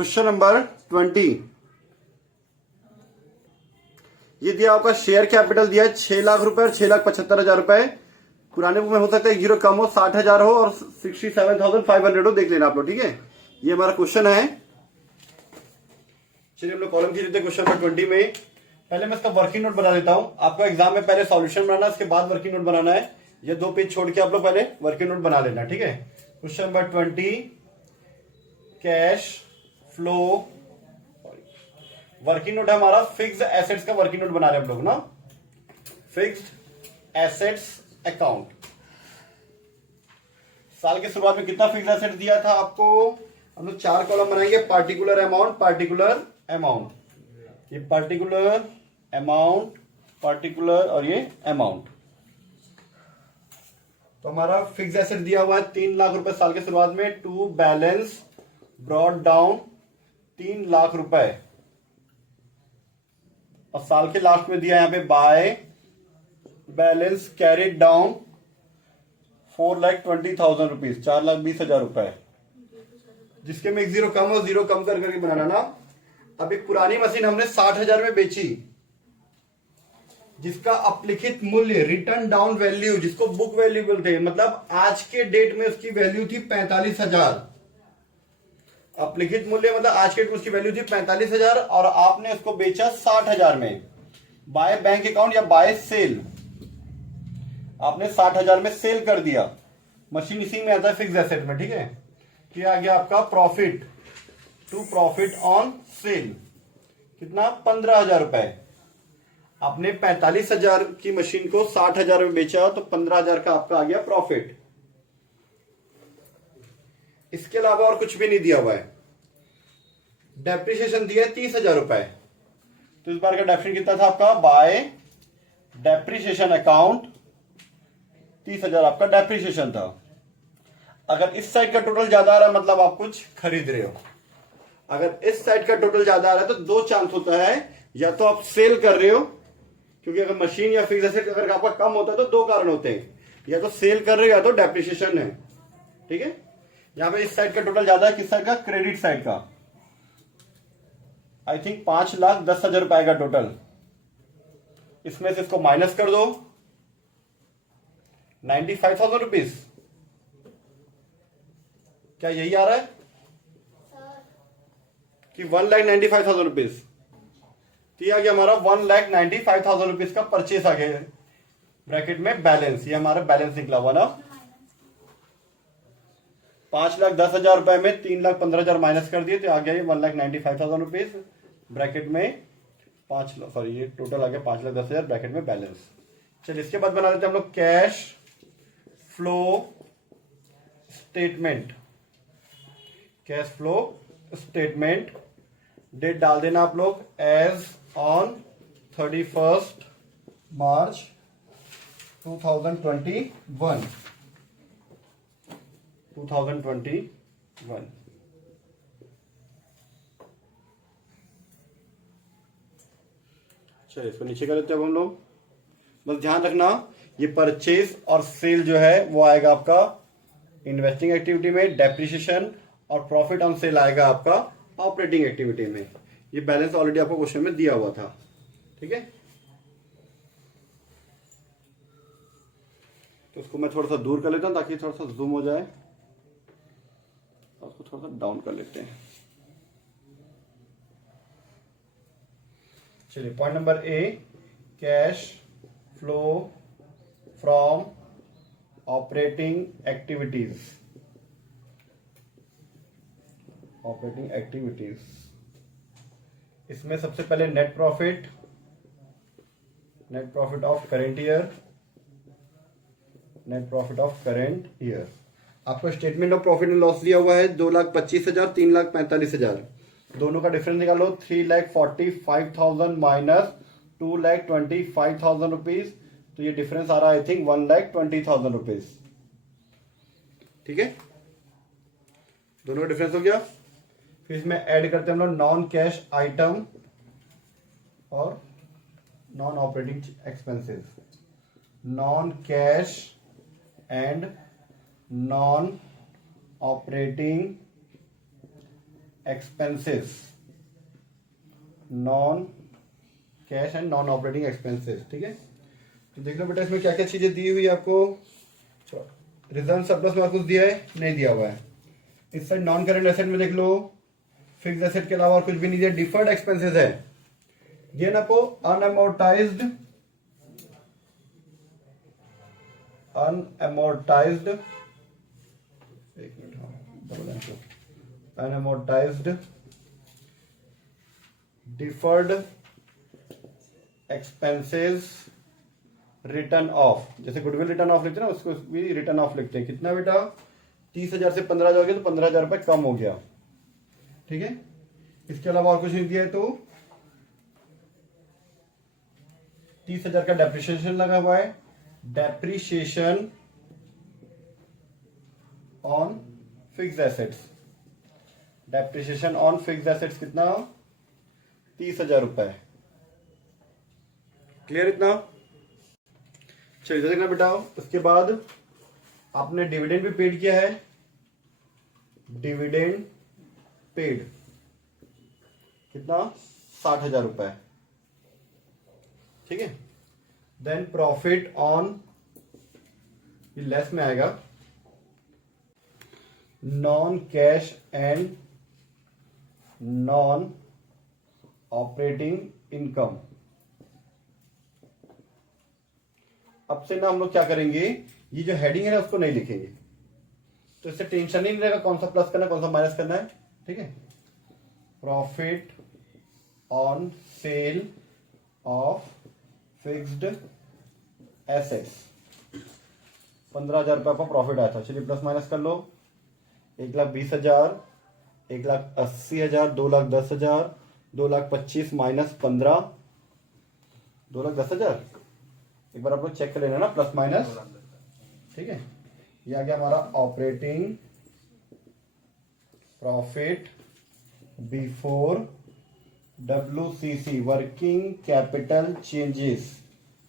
Question number 20। ये दिया आपका शेयर कैपिटल दिया है 6 लाख रुपए और 6,75,000 रुपए। पुराने बुक में हो सकता है जीरो कम हो, 60,000 हो और 67,500 हो, देख लेना आप लोग। ठीक है, ये हमारा क्वेश्चन है। चलिए हम लोग कॉलम की देते क्वेश्चन नंबर 20 में। पहले मैं इसका वर्किंग नोट बना देता हूं। आपको एग्जाम में पहले सॉल्यूशन बनाना, इसके बाद वर्किंग नोट बनाना है। ये 2 पेज छोड़ के आप लोग पहले वर्किंग नोट बना लेना। ठीक है, question number 20, cash flow working note है हमारा। फिक्स्ड एसेट्स का वर्किंग नोट बना रहे हैं हम लोग ना, फिक्स्ड एसेट्स अकाउंट। साल की शुरुआत में कितना फिक्स्ड एसेट दिया था आपको? हम लोग 4 कॉलम बनाएंगे। पार्टिकुलर अमाउंट, पार्टिकुलर अमाउंट, ये पार्टिकुलर अमाउंट, पार्टिकुलर और ये अमाउंट। तो हमारा फिक्स्ड एसेट दिया हुआ है 3 लाख रुपए साल की शुरुआत में। To balance brought down 3 lakh रुपए, और साल के लास्ट में दिया यहां पे by balance carried down 4,20,000 rupees, 4,20,000 रुपए, जिसके में एक जीरो कम और जीरो कम कर करके बनाना ना। अब एक पुरानी मशीन हमने 60,000 में बेची, जिसका अपलिखित मूल्य रिटर्न डाउन वैल्यू, जिसको बुक वैल्यू बोलते हैं, मतलब आज के डेट में उसकी वैल्यू थी 45,000। अपलिखित मूल्य मतलब आज के डेट में उसकी वैल्यू थी 45,000 और आपने उसको बेचा 60,000 में। बाय बैंक अकाउंट या बाय सेल, आपने 60,000 में सेल कर दिया। मशीन इसी में आता है फिक्स्ड एसेट में। ठीक है, क्या आ गया आपका profit to profit on sale, कितना? 15,000 रुपए। आपने 45,000 की मशीन को 60,000 में बेचा, तो 15,000 का आपका आ गया प्रॉफिट। इसके अलावा और कुछ भी नहीं दिया हुआ है। डेप्रिसिएशन दिया है 30,000 रुपए। तो इस बार का डेप्रिसिएशन कितना था आपका? बाय डेप्रिसिएशन अकाउंट 30,000 आपका डेप्रिसिएशन था। अगर इस साइड का टोटल ज्यादा आ रहा है मतलब आप कुछ खरीद रहे हो। अगर इस साइड का टोटल ज्यादा आ रहा है तो 2 चांस होता है, या तो आप सेल कर रहे हो, क्योंकि अगर मशीन या फिक्स्ड एसेट अगर आपका कम होता है तो 2 कारण होते हैं, या तो सेल कर रहे हो या तो डेप्रिसिएशन है। ठीक है, यहां पे इस साइड का टोटल ज्यादा है, किस साइड का? क्रेडिट साइड का। आई थिंक 5,10,000 रुपए का टोटल। इसमें से इसको माइनस कर दो, 95,000 रुपीज। क्या यही आ रहा है कि 1,95,000 रुपीज? तो ये आ गया हमारा 1,95,000 रुपीज का परचेस आ गया ब्रैकेट में बैलेंस। ये हमारा बैलेंस निकला हुआ ना। 5,10,000 रुपए में 3,15,000 माइनस कर दिए तो आ गया ये 1,95,000 रुपीज ब्रैकेट में 5 सॉरी ये टोटल आ गया 5,10,000 ब्रैकेट में बैलेंस। चलिए इसके बाद बना देते हैं हम लोग cash flow statement. Cash flow statement date डाल देना आप लोग एज ऑन 31 मार्च 2021। चलिए इसको नीचे कर देते हैं अब हम लोग। बस ध्यान रखना ये परचेज और सेल जो है वो आएगा आपका इन्वेस्टिंग एक्टिविटी में, डेप्रिसिएशन और प्रॉफिट ऑन सेल आएगा आपका ऑपरेटिंग एक्टिविटी में। ये बैलेंस ऑलरेडी आपको क्वेश्चन में दिया हुआ था। ठीक है, तो उसको मैं थोड़ा सा दूर कर लेता हूं ताकि थोड़ा सा जूम हो जाए, और उसको थोड़ा सा डाउन कर लेते हैं। चलिए point number A, cash flow from operating activities. Operating activities, इसमें सबसे पहले net profit of current year, net profit of current year. आपको statement of profit and loss दिया हुआ है 2,25,000, 3,45,000। दोनों का डिफरेंस निकालो, 3,45,000 माइनस 2,25,000 रुपीज, तो ये डिफरेंस आ रहा है आई थिंक 1,20,000 रुपीज। ठीक है, दोनों का डिफरेंस हो गया। फिर इसमें ऐड करते हैं हम लोग नॉन कैश आइटम और non operating expenses, non cash and non operating expenses, non cash and non operating expenses. ठीक है, तो देख लो बेटा इसमें क्या क्या चीजें दी हुई है आपको। रिजर्व सरप्लस में कुछ दिया है? नहीं दिया हुआ है। इस साइड नॉन करेंट एसेट में देख लो, फिक्स एसेट के अलावा और कुछ भी नहीं दिया। डिफर्ड एक्सपेंसेस है, दिया ना आपको अनअमोर्टाइज्ड, एक minute, unamortized deferred expenses written off, जैसे गुडविल रिटर्न ऑफ लिखते हैं ना, उसको भी रिटर्न ऑफ लिखते हैं। कितना बेटा? 30,000 से 15,000 हो गया तो 15,000 रुपए कम हो गया। ठीक है, इसके अलावा और कुछ नहीं दिया है तो 30,000 का डेप्रिसिएशन लगा हुआ है। Depreciation on fixed assets, depreciation on fixed assets कितना? 30,000 रुपए। क्लियर इतना? चलिए देखना बेटा, उसके बाद आपने डिविडेंड भी पेड किया है। डिविडेंड पेड कितना? 60,000 रुपए। ठीक है, देन प्रॉफिट ऑन, ये लेस में आएगा, non cash and non operating income. अब से ना हम लोग क्या करेंगे, ये जो हेडिंग है ना उसको नहीं लिखेंगे, तो इससे टेंशन नहीं रहेगा कौन सा प्लस करना है कौन सा माइनस करना है। ठीक है, profit on cell of fixed assets, 15,000 रुपए का प्रॉफिट आया था। चलिए प्लस माइनस कर लो, 1,20,000, 1,80,000, 2,10,000, 2,25,000 माइनस 15, 2,10,000। एक बार आप लोग चेक कर लेना ना प्लस माइनस। ठीक है, ये आ गया हमारा operating profit before WCC, working capital changes,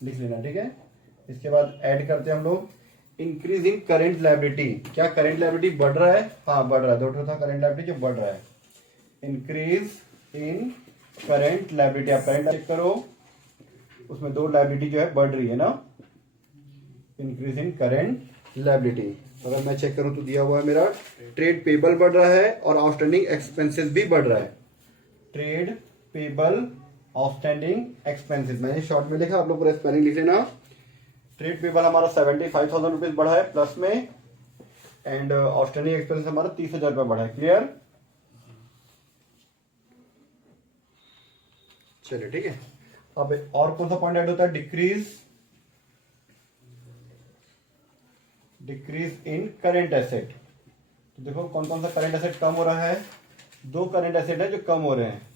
लिख लेना। ठीक है, इसके बाद ऐड करते हैं हम लोग इंक्रीज इन करेंट लायबिलिटी। क्या करेंट लायबिलिटी बढ़ रहा है? हाँ बढ़ रहा है, 2 था करेंट लायबिलिटी जो बढ़ रहा है। इंक्रीज इन करेंट लायबिलिटी, आप करेंट चेक करो, उसमें 2 लायबिलिटी जो है बढ़ रही है ना, इंक्रीज इन करेंट लायबिलिटी। अगर मैं चेक करूं तो दिया हुआ है मेरा ट्रेड पेबल बढ़ रहा है और आउटस्टैंडिंग एक्सपेंसेस भी बढ़ रहा है। ट्रेड पेबल आउटस्टैंडिंग एक्सपेंसेस, मैंने शॉर्ट में लिखा, आप लोग पूरा स्पेलिंग लिख लेना। ट्रेड पेबल हमारा 75,000 रुपीज बढ़ा है प्लस में, एंड आउटस्टैंडिंग एक्सपेंसेस हमारा 30,000 रुपये बढ़ा है। क्लियर? चलिए ठीक है, अब और कौन सा पॉइंट ऐड होता है? Decrease in current asset. तो देखो कौन कौन सा करेंट एसेट कम हो रहा है? 2 करेंट एसेट है जो कम हो रहे हैं।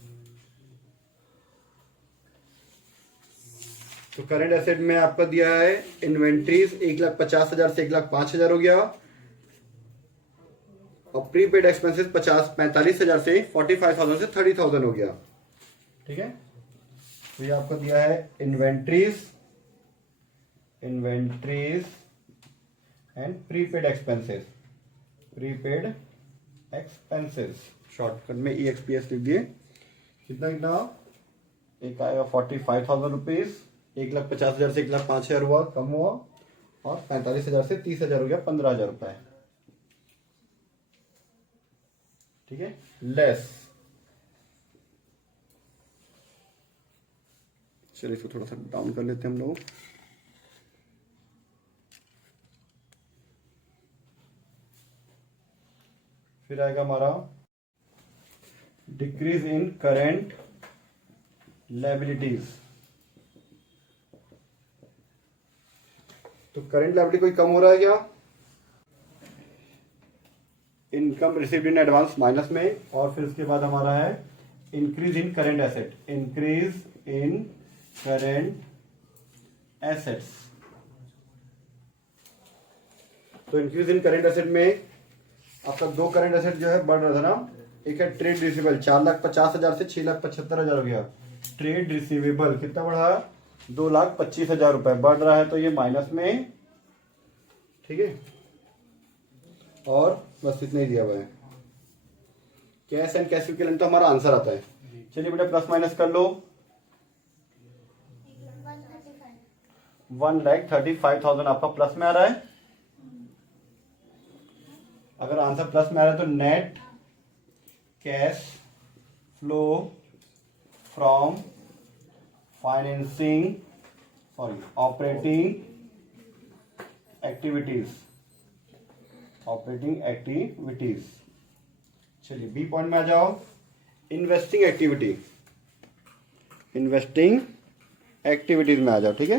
तो करेंट एसेट में आपका दिया है इन्वेंट्रीज 1,50,000 से 1,05,000 हो गया, और प्रीपेड एक्सपेंसेस 45,000 से 45,000 से 30,000 हो गया। ठीक है, तो ये आपको दिया है inventories and prepaid expenses, shortcut में EXPS लिख दिए। कितना कितना? एक आएगा 45,000 रुपीज, 1,50,000 से 1,05,000 हुआ, कम हुआ, और 45,000 से 30,000 हो गया, 15,000 रुपए। ठीक है, लेस। चलिए इसको थोड़ा सा डाउन कर लेते हैं हम लोग। फिर आएगा हमारा डिक्रीज इन करेंट लायबिलिटीज। तो करेंट लायबिलिटी कोई कम हो रहा है क्या? Income received in advance minus में, और फिर उसके बाद हमारा है increase in current asset, increase in current assets. तो इंक्रीज इन करेंट एसेट में आपका 2 करेंट एसेट जो है बढ़ रहा था ना, एक है ट्रेड रिसीवेबल 4,50,000 से 6,75,000 हो गया। ट्रेड रिसीवेबल कितना बढ़ा? 2,25,000 रुपए बढ़ रहा है, तो ये माइनस में। ठीक है, और बस इतना ही दिया हुआ है। कैश एंड कैश इक्विवेलेंट तो हमारा आंसर आता है। चलिए बेटा प्लस माइनस कर लो। 1,35,000 आपका प्लस में आ रहा है। अगर आंसर प्लस में आ रहा है तो net cash flow from financing operating activities. चलिए बी पॉइंट में आ जाओ। इन्वेस्टिंग एक्टिविटीज में आ जाओ। ठीक है,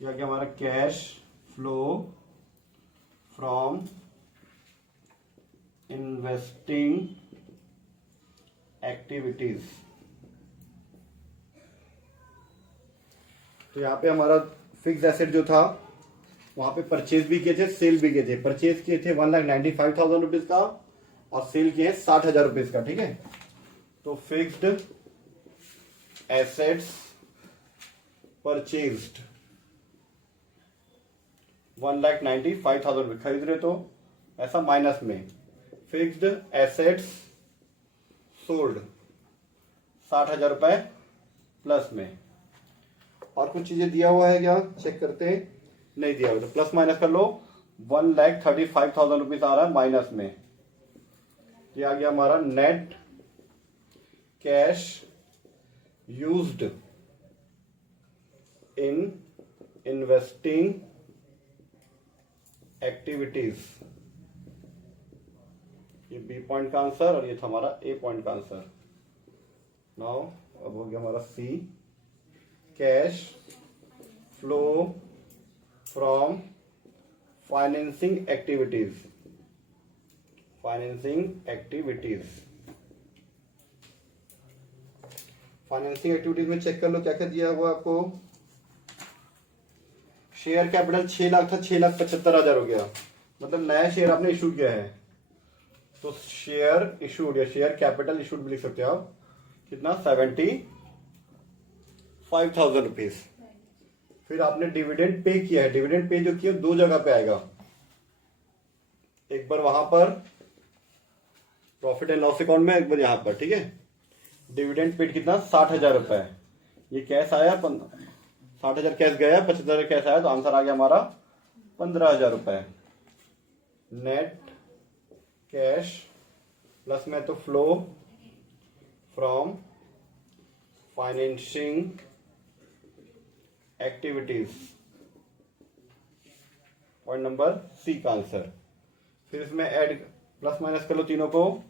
यह क्या हमारा cash flow from investing activities. तो यहाँ पे हमारा फिक्स एसेट जो था वहां पे परचेज भी किए थे, सेल भी किए थे। परचेज किए थे 1,95,000 रुपीज का और सेल किए हैं 60,000 रुपीज का। ठीक है, तो फिक्स्ड एसेट्स परचेज्ड 1,95,000 रुपये खरीद रहे, तो ऐसा माइनस में फिक्स्ड एसेट्स सोल्ड 60,000 रुपए प्लस में। और कुछ चीजें दिया हुआ है क्या, चेक करते हैं। नहीं दिया हुआ तो प्लस माइनस कर लो। 1,35,000 रुपीज आ रहा है माइनस में। ये आ गया हमारा net cash used in investing activities. ये बी पॉइंट का आंसर और ये था हमारा ए पॉइंट का आंसर। नाउ अब हो गया हमारा C, cash flow from financing activities. Financing activities में चेक कर लो क्या क्या दिया हुआ आपको। शेयर कैपिटल 6 लाख था, 6,75,000 हो गया, मतलब नया शेयर आपने इशू किया है। तो शेयर इशूड या शेयर कैपिटल इशूड भी लिख सकते हो आप। कितना, 75,000 रुपीज। फिर आपने डिविडेंड पे किया है। डिविडेंड पे जो किया दो जगह पे आएगा, एक बार वहां पर प्रॉफिट एंड लॉस अकाउंट में, एक बार यहां पर। ठीक है, डिविडेंड पेड कितना, 60,000 रुपए। ये कैश आया 60,000 कैश गया, 75,000 कैश आया, तो आंसर आ गया हमारा 15,000 रुपए। नेट कैश प्लस में तो flow from financing activities, point number C का आंसर। फिर इसमें ऐड प्लस माइनस कर लो तीनों को।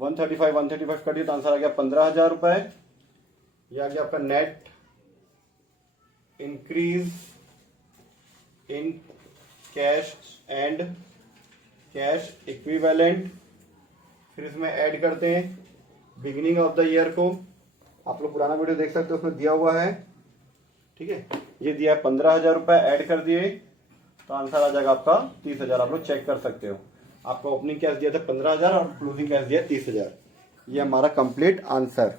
135 कर दिया तो आंसर आ गया 15,000 रुपए। यह आ गया आपका net increase in cash and cash equivalent. फिर इसमें ऐड करते हैं बिगिनिंग ऑफ द ईयर को। आप लोग पुराना वीडियो देख सकते हो, उसमें दिया हुआ है। ठीक है, ये दिया 15,000 रुपए, ऐड कर दिए तो आंसर आ जाएगा आपका 30,000। आप लोग चेक कर सकते हो। आपका ओपनिंग कैश दिया था 15,000 और क्लोजिंग कैश दिया 30,000। ये हमारा कंप्लीट आंसर।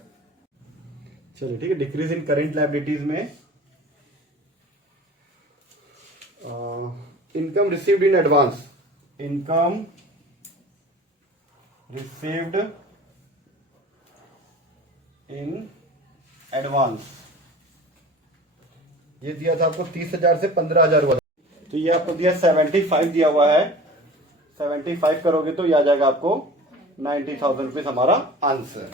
चलिए ठीक है, डिक्रीज इन करेंट लायबिलिटीज में income received in advance. Income received in advance, ये दिया था आपको 30,000 से 15,000 हुआ। तो ये आपको दिया 75 दिया हुआ है। 75 करोगे तो ये आ जाएगा आपको 90,000 रुपीज हमारा आंसर।